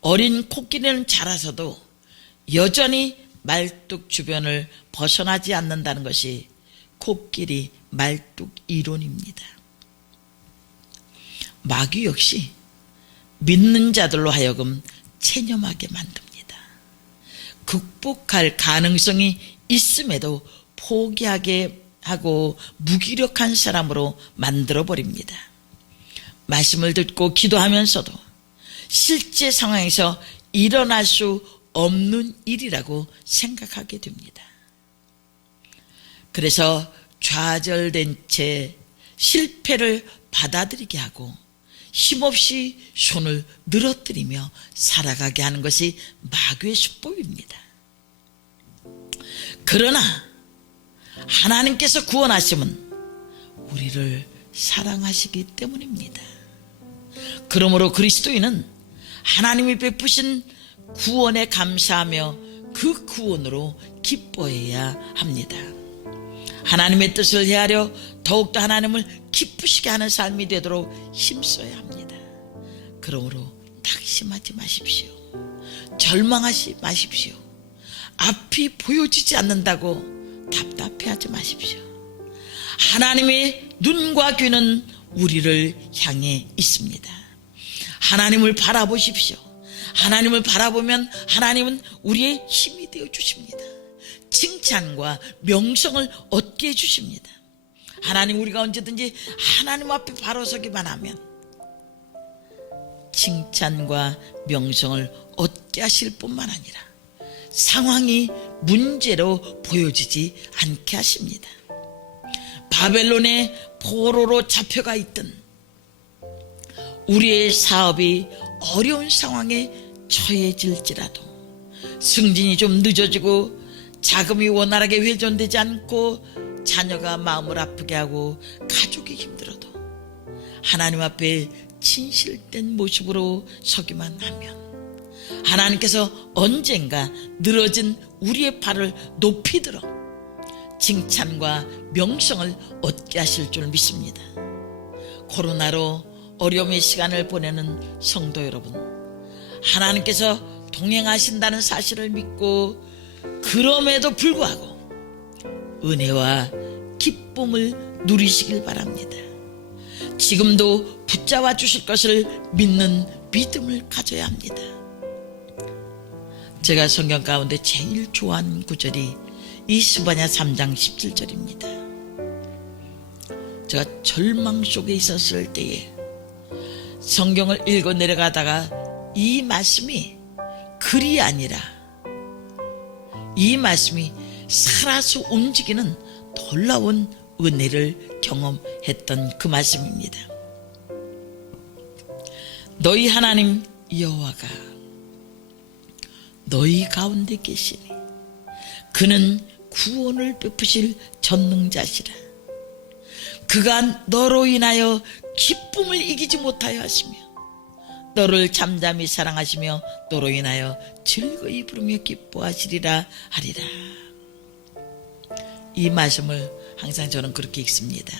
어린 코끼리는 자라서도 여전히 말뚝 주변을 벗어나지 않는다는 것이 코끼리 말뚝 이론입니다. 마귀 역시 믿는 자들로 하여금 체념하게 만듭니다. 극복할 가능성이 있음에도 포기하게 하고 무기력한 사람으로 만들어버립니다. 말씀을 듣고 기도하면서도 실제 상황에서 일어날 수 없는 일이라고 생각하게 됩니다. 그래서 좌절된 채 실패를 받아들이게 하고 힘없이 손을 늘어뜨리며 살아가게 하는 것이 마귀의 수법입니다. 그러나 하나님께서 구원하심은 우리를 사랑하시기 때문입니다. 그러므로 그리스도인은 하나님이 베푸신 구원에 감사하며 그 구원으로 기뻐해야 합니다. 하나님의 뜻을 헤아려 더욱더 하나님을 기쁘시게 하는 삶이 되도록 힘써야 합니다. 그러므로 낙심하지 마십시오. 절망하지 마십시오. 앞이 보여지지 않는다고 답답해하지 마십시오. 하나님의 눈과 귀는 우리를 향해 있습니다. 하나님을 바라보십시오. 하나님을 바라보면 하나님은 우리의 힘이 되어 주십니다. 칭찬과 명성을 얻게 해주십니다. 하나님, 우리가 언제든지 하나님 앞에 바로 서기만 하면 칭찬과 명성을 얻게 하실 뿐만 아니라 상황이 문제로 보여지지 않게 하십니다. 바벨론의 포로로 잡혀가 있던 우리의 사업이 어려운 상황에 처해질지라도 승진이 좀 늦어지고 자금이 원활하게 회전되지 않고 자녀가 마음을 아프게 하고 가족이 힘들어도 하나님 앞에 진실된 모습으로 서기만 하면 하나님께서 언젠가 늘어진 우리의 발을 높이 들어 칭찬과 명성을 얻게 하실 줄 믿습니다. 코로나로 어려움의 시간을 보내는 성도 여러분, 하나님께서 동행하신다는 사실을 믿고 그럼에도 불구하고 은혜와 기쁨을 누리시길 바랍니다. 지금도 붙잡아 주실 것을 믿는 믿음을 가져야 합니다. 제가 성경 가운데 제일 좋아하는 구절이 이 스바냐 3장 17절입니다. 제가 절망 속에 있었을 때에 성경을 읽어 내려가다가 이 말씀이 글이 아니라 이 말씀이 살아서 움직이는 놀라운 은혜를 경험했던 그 말씀입니다. 너희 하나님 여호와가 너희 가운데 계시니 그는 구원을 베푸실 전능자시라. 그가 너로 인하여 기쁨을 이기지 못하여 하시며 너를 잠잠히 사랑하시며 너로 인하여 즐거이 부르며 기뻐하시리라 하리라. 이 말씀을 항상 저는 그렇게 읽습니다.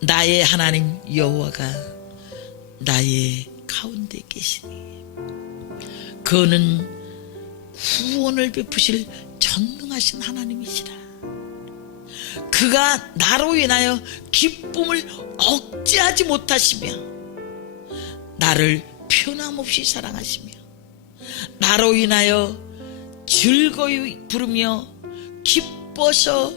나의 하나님 여호와가 나의 가운데 계시니 그는 구원을 베푸실 전능하신 하나님이시라. 그가 나로 인하여 기쁨을 억제하지 못하시며 나를 편함없이 사랑하시며 나로 인하여 즐거이 부르며 기뻐서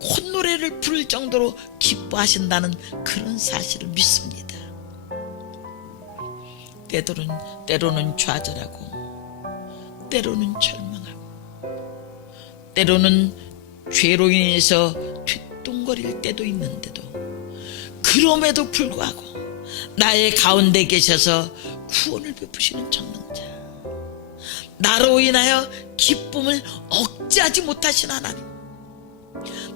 콧노래를 부를 정도로 기뻐하신다는 그런 사실을 믿습니다. 때로는 좌절하고 때로는 절망하고 때로는 죄로 인해서 뒤뚱거릴 때도 있는데도 그럼에도 불구하고 나의 가운데 계셔서 구원을 베푸시는 전능자, 나로 인하여 기쁨을 억제하지 못하신 하나님,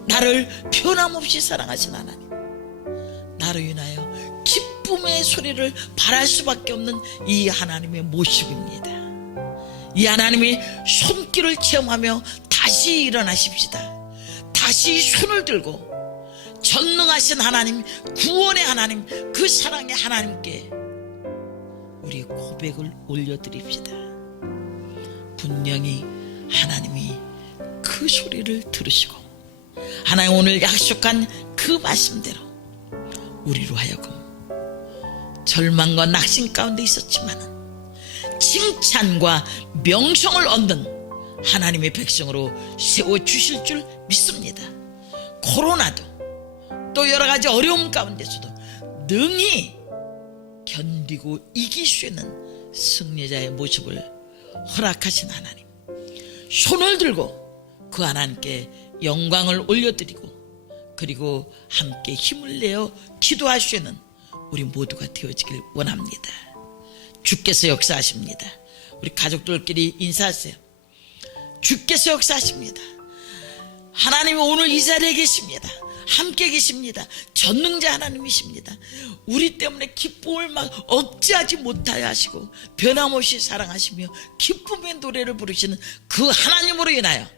나를 변함없이 사랑하신 하나님, 나로 인하여 기쁨의 소리를 발할 수밖에 없는 이 하나님의 모습입니다. 이 하나님의 손길을 체험하며 다시 일어나십시다. 다시 손을 들고 전능하신 하나님, 구원의 하나님, 그 사랑의 하나님께 우리 고백을 올려드립시다. 분명히 하나님이 그 소리를 들으시고 하나님 오늘 약속한 그 말씀대로 우리로 하여금 절망과 낙심 가운데 있었지만 칭찬과 명성을 얻는 하나님의 백성으로 세워주실 줄 믿습니다. 코로나도 또 여러 가지 어려움 가운데서도 능히 견디고 이길 수 있는 승리자의 모습을 허락하신 하나님, 손을 들고 그 하나님께 영광을 올려드리고 그리고 함께 힘을 내어 기도할 수 있는 우리 모두가 되어지길 원합니다. 주께서 역사하십니다. 우리 가족들끼리 인사하세요. 주께서 역사하십니다. 하나님이 오늘 이 자리에 계십니다. 함께 계십니다. 전능자 하나님이십니다. 우리 때문에 기쁨을 막 억제하지 못하여 하시고 변함없이 사랑하시며 기쁨의 노래를 부르시는 그 하나님으로 인하여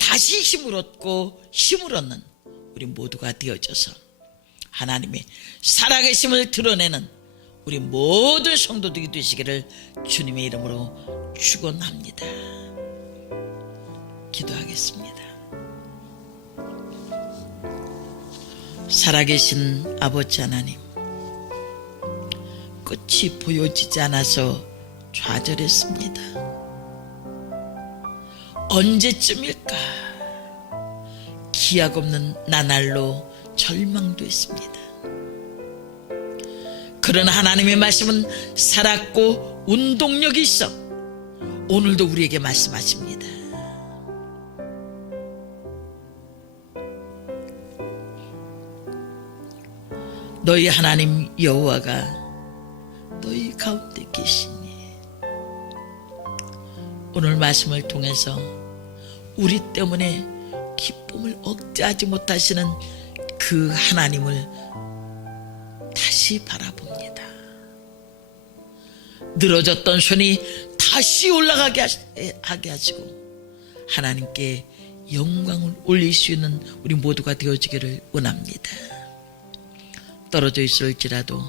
다시 힘을 얻고 힘을 얻는 우리 모두가 되어져서 하나님의 살아계심을 드러내는 우리 모든 성도들이 되시기를 주님의 이름으로 축원합니다. 기도하겠습니다. 살아계신 아버지 하나님, 끝이 보여지지 않아서 좌절했습니다. 언제쯤일까 기약 없는 나날로 절망도 했습니다. 들은 하나님의 말씀은 살았고 운동력이 있어 오늘도 우리에게 말씀하십니다. 너희 하나님 여호와가 너희 가운데 계시니. 오늘 말씀을 통해서 우리 때문에 기쁨을 억제하지 못하시는 그 하나님을 다시 바라봅니다. 늘어졌던 손이 다시 올라가게 하게 하시고 하나님께 영광을 올릴 수 있는 우리 모두가 되어지기를 원합니다. 떨어져 있을지라도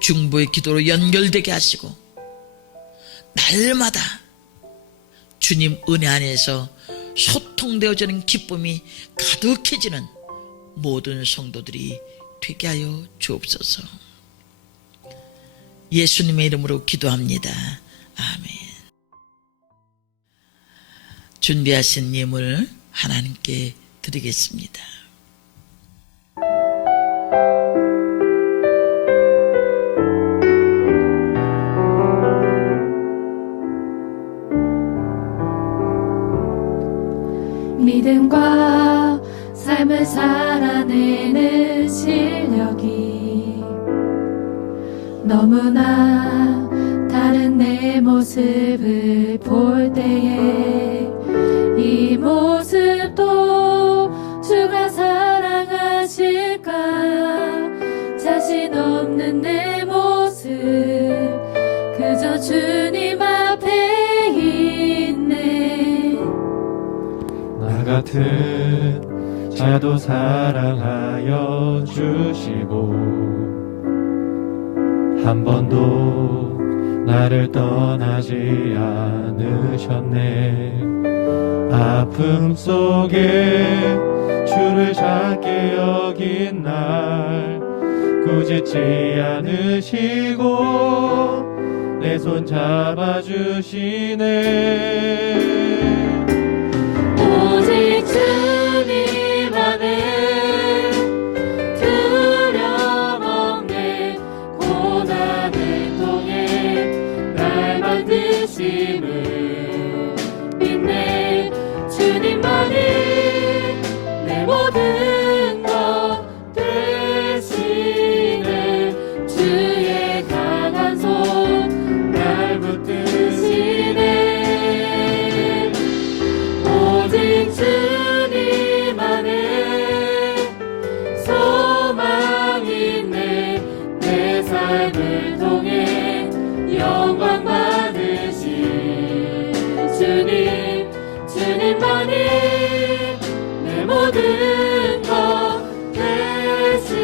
중보의 기도로 연결되게 하시고 날마다 주님 은혜 안에서 소통되어지는 기쁨이 가득해지는 모든 성도들이 되게 하여 주옵소서. 예수님의 이름으로 기도합니다. 아멘. 준비하신 예물 하나님께 드리겠습니다. 믿음과 삶을 살아내는 실력이 너무나 다른 내 모습을 볼 때에 이 모습도 주가 사랑하실까 자신 없는 내 모습 그저 주님 앞에 있네. 나 같은 자도 사랑하여 주시고 한 번도 나를 떠나지 않으셨네. 아픔 속에 주를 작게 여긴 날 꾸짖지 않으시고 내 손 잡아주시네. 오직 주님 안에 두려움 없네. 고난을 통해 날 만드심을 믿네. 주님만이 내 모든 것 되시네. 주의 강한 손 날 붙드시네. 오직 주님 안에 소망 있네. 내 삶을 통해 영광 받으신 주님, 주님만이 내 모든 것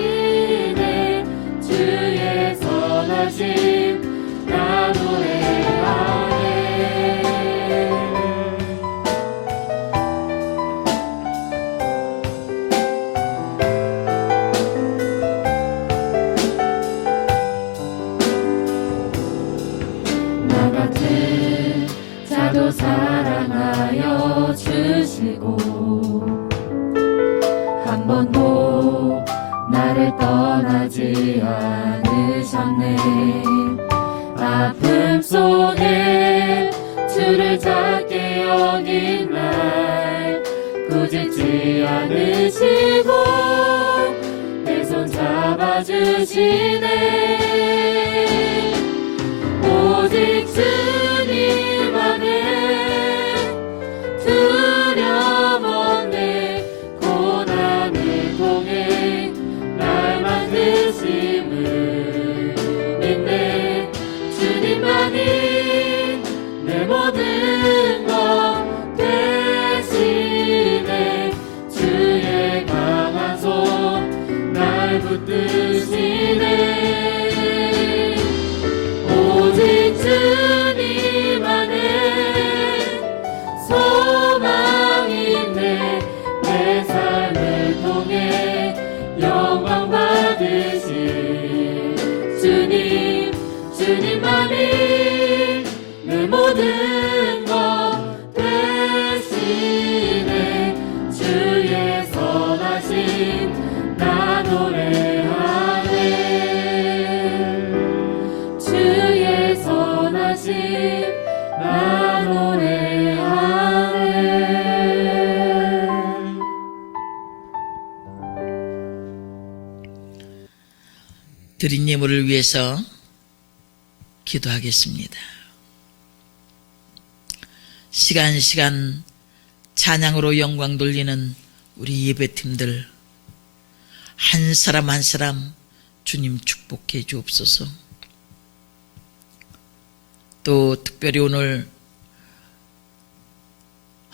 되시네. 주의 선하심 나 노래하네. 나 같은 자도 사랑하여 주시고 한 번도 나를 떠나지 않으셨네. 아픔 속에 주를 작게 여긴 날 꾸짖지 않으시고 내 손 잡아주시네. 오직 주님 안에 두려움 없네. 고난을 통해 날 만드심을 믿네. 주님만이 내 모든 것 되시네. 주의 강한 손 날 붙드시네. 드린 예물을 위해서 기도하겠습니다. 시간 찬양으로 영광 돌리는 우리 예배팀들 한 사람 한 사람 주님 축복해 주옵소서. 또 특별히 오늘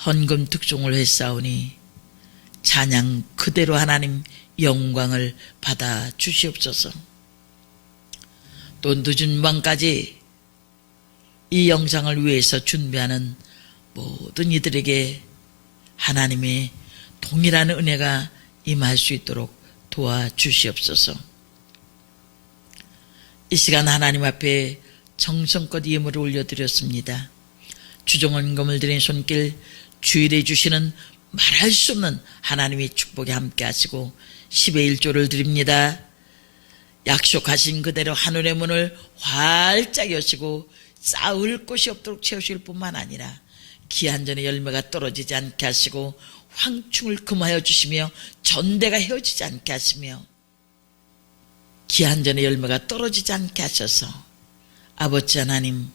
헌금 특종을 했사오니 찬양 그대로 하나님 영광을 받아 주시옵소서. 또 늦은 밤까지 이 영상을 위해서 준비하는 모든 이들에게 하나님의 동일한 은혜가 임할 수 있도록 도와주시옵소서. 이 시간 하나님 앞에 정성껏 예물을 올려드렸습니다. 주정헌금을 드린 손길 주일해 주시는 말할 수 없는 하나님의 축복에 함께 하시고 10의 1조를 드립니다. 약속하신 그대로 하늘의 문을 활짝 여시고 쌓을 곳이 없도록 채우실 뿐만 아니라 기한전의 열매가 떨어지지 않게 하시고 황충을 금하여 주시며 전대가 헤어지지 않게 하시며 기한전의 열매가 떨어지지 않게 하셔서 아버지 하나님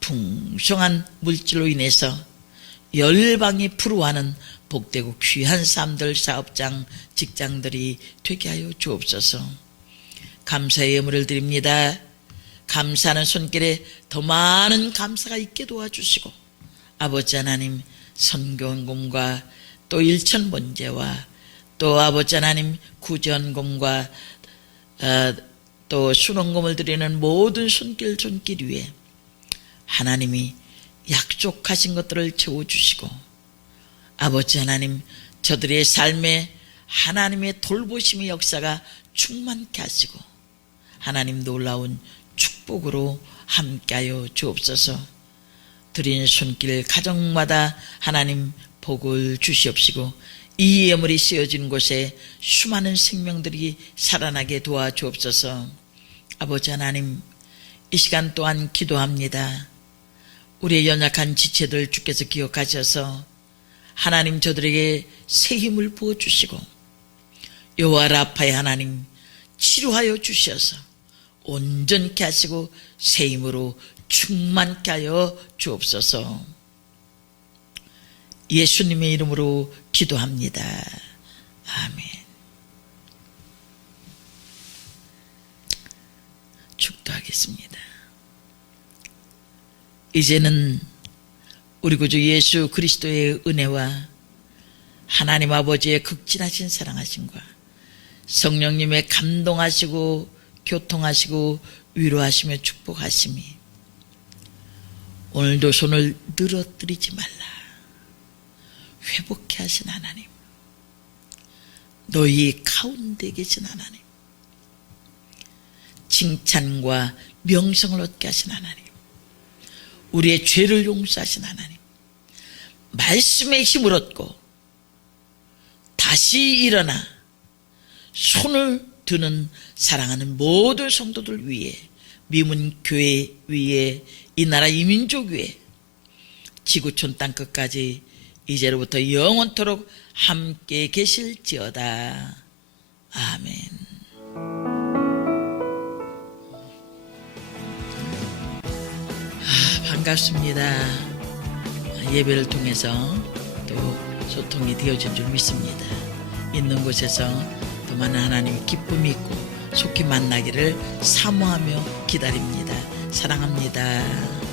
풍성한 물질로 인해서 열방이 부러워하는 복되고 귀한 삶들 사업장 직장들이 되게 하여 주옵소서. 감사의 예물을 드립니다. 감사하는 손길에 더 많은 감사가 있게 도와주시고 아버지 하나님 선교헌금과 또 일천번제와 또 아버지 하나님 구제헌금과 또 순헌금을 드리는 모든 손길 위에 하나님이 약속하신 것들을 채워주시고 아버지 하나님 저들의 삶에 하나님의 돌보심의 역사가 충만케 하시고 하나님 놀라운 축복으로 함께하여 주옵소서. 드린 손길 가정마다 하나님 복을 주시옵시고 이 예물이 쓰여진 곳에 수많은 생명들이 살아나게 도와주옵소서. 아버지 하나님 이 시간 또한 기도합니다. 우리의 연약한 지체들 주께서 기억하셔서 하나님 저들에게 새 힘을 부어주시고 여호와 라파의 하나님 치료하여 주셔서 온전케 하시고 새 힘으로 충만케 하여 주옵소서. 예수님의 이름으로 기도합니다. 아멘. 축도하겠습니다. 이제는 우리 구주 예수 그리스도의 은혜와 하나님 아버지의 극진하신 사랑하심과 성령님의 감동하시고 교통하시고 위로하시며 축복하심이 오늘도 손을 늘어뜨리지 말라 회복케 하신 하나님, 너희 가운데 계신 하나님, 칭찬과 명성을 얻게 하신 하나님, 우리의 죄를 용서하신 하나님, 말씀의 힘을 얻고 다시 일어나 손을 드는 사랑하는 모든 성도들 위해, 미문교회 위에, 이 나라 이민족 위에, 지구촌 땅끝까지 이제로부터 영원토록 함께 계실지어다. 아멘. 반갑습니다. 예배를 통해서 또 소통이 되어진 줄 믿습니다. 있는 곳에서 더 많은 하나님의 기쁨이 있고 속히 만나기를 사모하며 기다립니다. 사랑합니다.